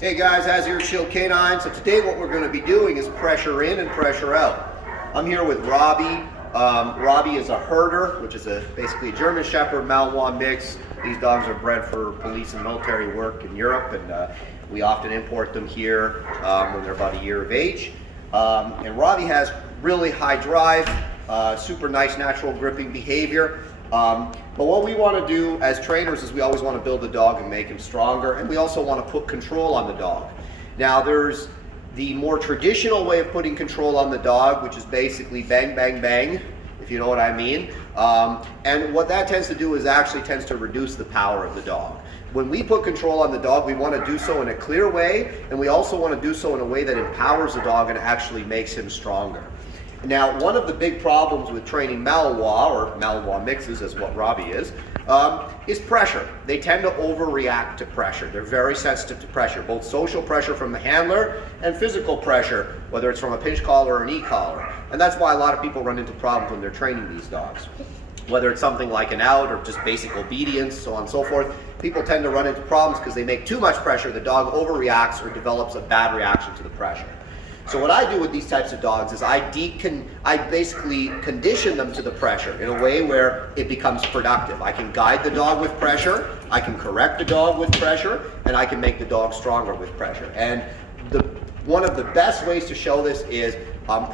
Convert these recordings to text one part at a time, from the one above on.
Hey guys, as your Shield Canine. So today what we're going to be doing is pressure in and pressure out. I'm here with Robbie. Robbie is a herder, which is basically a German Shepherd Malinois mix. These dogs are bred for police and military work in Europe, and we often import them here when they're about a year of age. And Robbie has really high drive, super nice natural gripping behavior. But what we want to do as trainers is we always want to build the dog and make him stronger, and we also want to put control on the dog. Now there's the more traditional way of putting control on the dog, which is basically bang, bang, bang, if you know what I mean. And what that tends to do is actually tends to reduce the power of the dog. When we put control on the dog, we want to do so in a clear way, and we also want to do so in a way that empowers the dog and actually makes him stronger. Now, one of the big problems with training Malinois, or Malinois mixes is what Robbie is pressure. They tend to overreact to pressure. They're very sensitive to pressure, both social pressure from the handler and physical pressure, whether it's from a pinch collar or an e-collar. And that's why a lot of people run into problems when they're training these dogs. Whether it's something like an out or just basic obedience, so on and so forth, people tend to run into problems because they make too much pressure, the dog overreacts or develops a bad reaction to the pressure. So what I do with these types of dogs is I basically condition them to the pressure in a way where it becomes productive. I can guide the dog with pressure, I can correct the dog with pressure, and I can make the dog stronger with pressure. And one of the best ways to show this is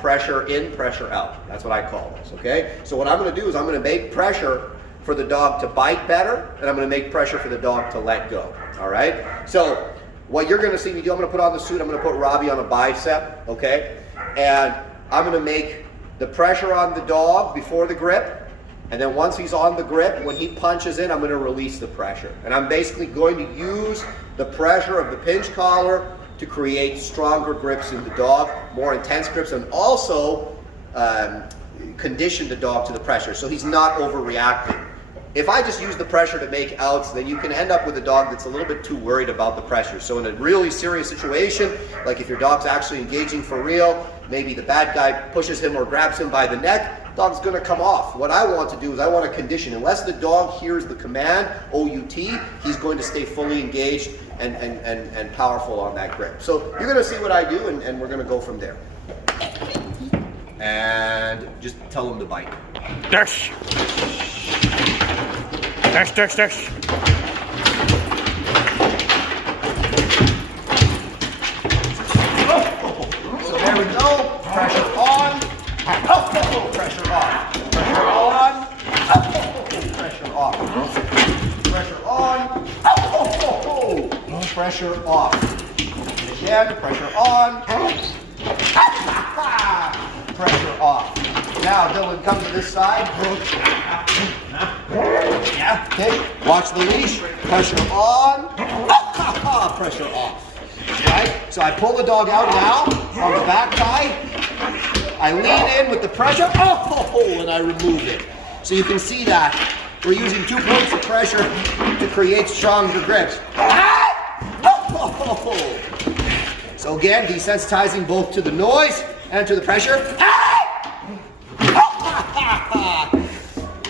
pressure in, pressure out. That's what I call this, okay? So what I'm going to do is I'm going to make pressure for the dog to bite better, and I'm going to make pressure for the dog to let go, all right? So what you're going to see me do, I'm going to put on the suit, I'm going to put Robbie on a bicep, okay? And I'm going to make the pressure on the dog before the grip, and then once he's on the grip, when he punches in, I'm going to release the pressure. And I'm basically going to use the pressure of the pinch collar to create stronger grips in the dog, more intense grips, and also condition the dog to the pressure so he's not overreacting. If I just use the pressure to make outs, then you can end up with a dog that's a little bit too worried about the pressure. So in a really serious situation, like if your dog's actually engaging for real, maybe the bad guy pushes him or grabs him by the neck, dog's going to come off. What I want to do is I want to condition. Unless the dog hears the command, O-U-T, he's going to stay fully engaged and powerful on that grip. So you're going to see what I do, and we're going to go from there. And just tell him to bite. Dash! Dash, dash, dash. So there we go. Pressure on. Pressure off. Pressure on. Pressure off. Pressure on. Pressure off. Again, pressure on. Pressure off. Now Dylan, come to this side. Yeah, okay. Watch the leash. Pressure on. Pressure off. Right? So I pull the dog out now on the back tie. I lean in with the pressure. And I remove it. So you can see that we're using 2 points of pressure to create stronger grips. So again, desensitizing both to the noise and to the pressure.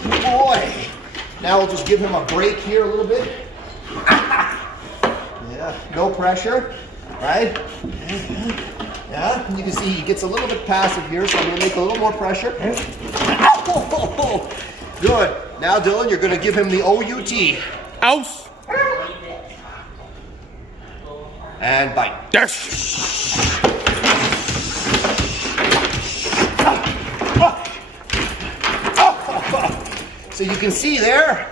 Boy. Now we'll just give him a break here a little bit. Yeah, no pressure, right? Yeah, and you can see he gets a little bit passive here, so I'm going to make a little more pressure. Good. Now, Dylan, you're going to give him the O-U-T. Aus! And bite. Dash! So you can see there,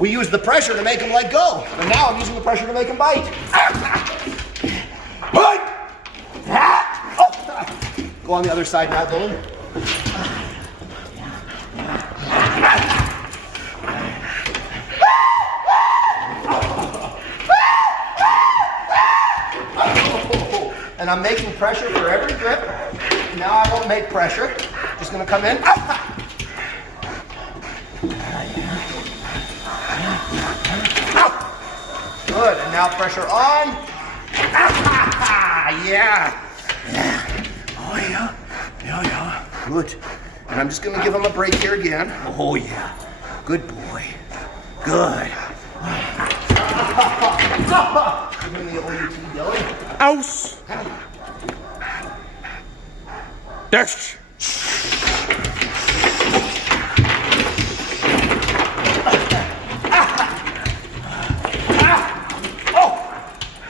we used the pressure to make him let go. And now I'm using the pressure to make him bite. Bite! Go on the other side now, Dylan. And I'm making pressure for every grip. Now I won't make pressure. Just going to come in. Good, and now pressure on. Yeah. Oh yeah. Yeah. Good. And I'm just gonna give him a break here again. Oh yeah. Good boy. Good. Give him the OUT, Dylan. Aus. Dash.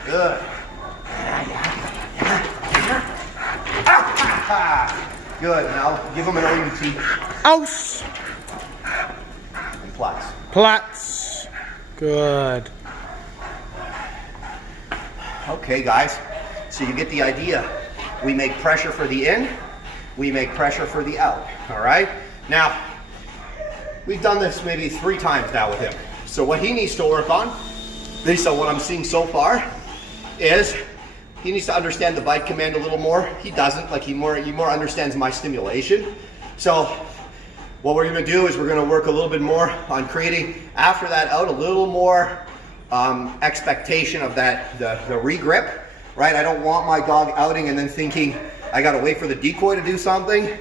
Good. Good. Now give him an OUT. Aus. And Platz. Platz. Good. Okay, guys. So you get the idea. We make pressure for the in. We make pressure for the out. All right. Now, we've done this maybe 3 times now with him. So what he needs to work on, based on what I'm seeing so far, is he needs to understand the bite command a little more. He doesn't. Like he more understands my stimulation. So what we're going to do is we're going to work a little bit more on creating, after that out, a little more expectation of that, the regrip, right? I don't want my dog outing and then thinking I got to wait for the decoy to do something.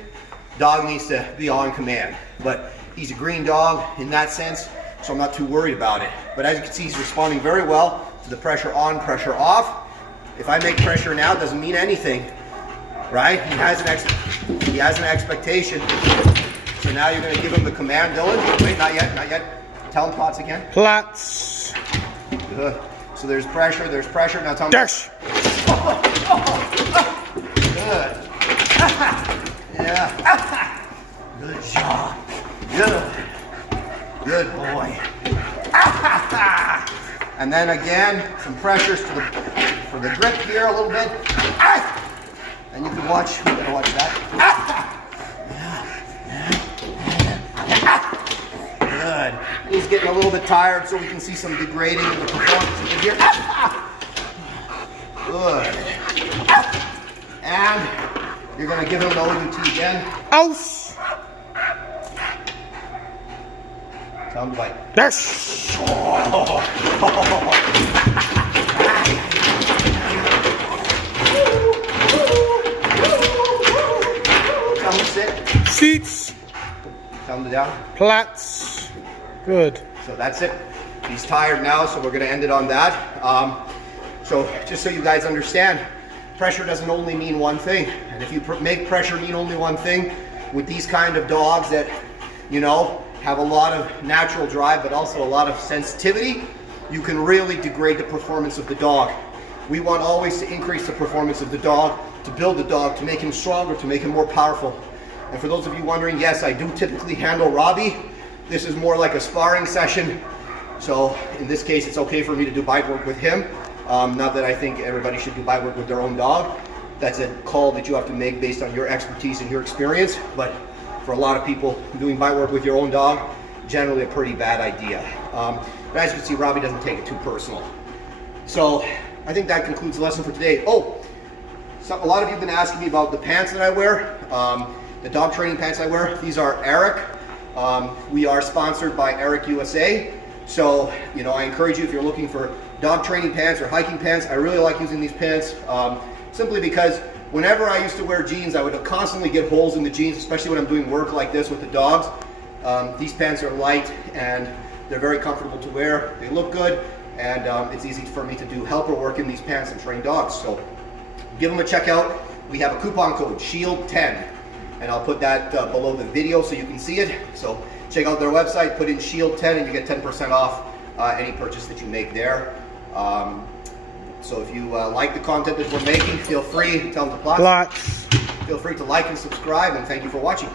Dog needs to be on command. But he's a green dog in that sense, so I'm not too worried about it. But as you can see, he's responding very well to the pressure on, pressure off. If I make pressure now, it doesn't mean anything, right? He has an expectation. So now you're going to give him the command, Dylan. Wait, not yet, not yet. Tell him Platz again. Platz. Good. So there's pressure. Now tell him. Dash. Good. Yeah. Good job. Good boy. And then again, some pressures for the grip here a little bit. And you can watch. We're gonna watch that. Good. He's getting a little bit tired, so we can see some degrading in the performance in here. Good. And you're going to give him an OUT again. Aus. Tell him to bite. Dash. Tell him to sit. Seats. Tell him to down. Platz. Good. So that's it. He's tired now, so we're going to end it on that. So just so you guys understand, pressure doesn't only mean one thing. And if you make pressure mean only one thing, with these kind of dogs that, you know, have a lot of natural drive, but also a lot of sensitivity, you can really degrade the performance of the dog. We want always to increase the performance of the dog, to build the dog, to make him stronger, to make him more powerful. And for those of you wondering, yes, I do typically handle Robbie. This is more like a sparring session. So in this case, it's okay for me to do bite work with him. Not that I think everybody should do bite work with their own dog. That's a call that you have to make based on your expertise and your experience. But for a lot of people, doing bite work with your own dog, generally a pretty bad idea. But as you can see, Robbie doesn't take it too personal. So I think that concludes the lesson for today. Oh, so a lot of you have been asking me about the pants that I wear, the dog training pants I wear. These are Eric. We are sponsored by Eric USA. So, you know, I encourage you, if you're looking for dog training pants or hiking pants, I really like using these pants simply because whenever I used to wear jeans, I would constantly get holes in the jeans, especially when I'm doing work like this with the dogs. These pants are light and they're very comfortable to wear. They look good, and it's easy for me to do helper work in these pants and train dogs. So give them a check out. We have a coupon code, SHIELD10. And I'll put that below the video so you can see it. So check out their website, put in SHIELD10 and you get 10% off any purchase that you make there. So if you like the content that we're making, feel free, tell them to Platz. Feel free to like and subscribe, and thank you for watching.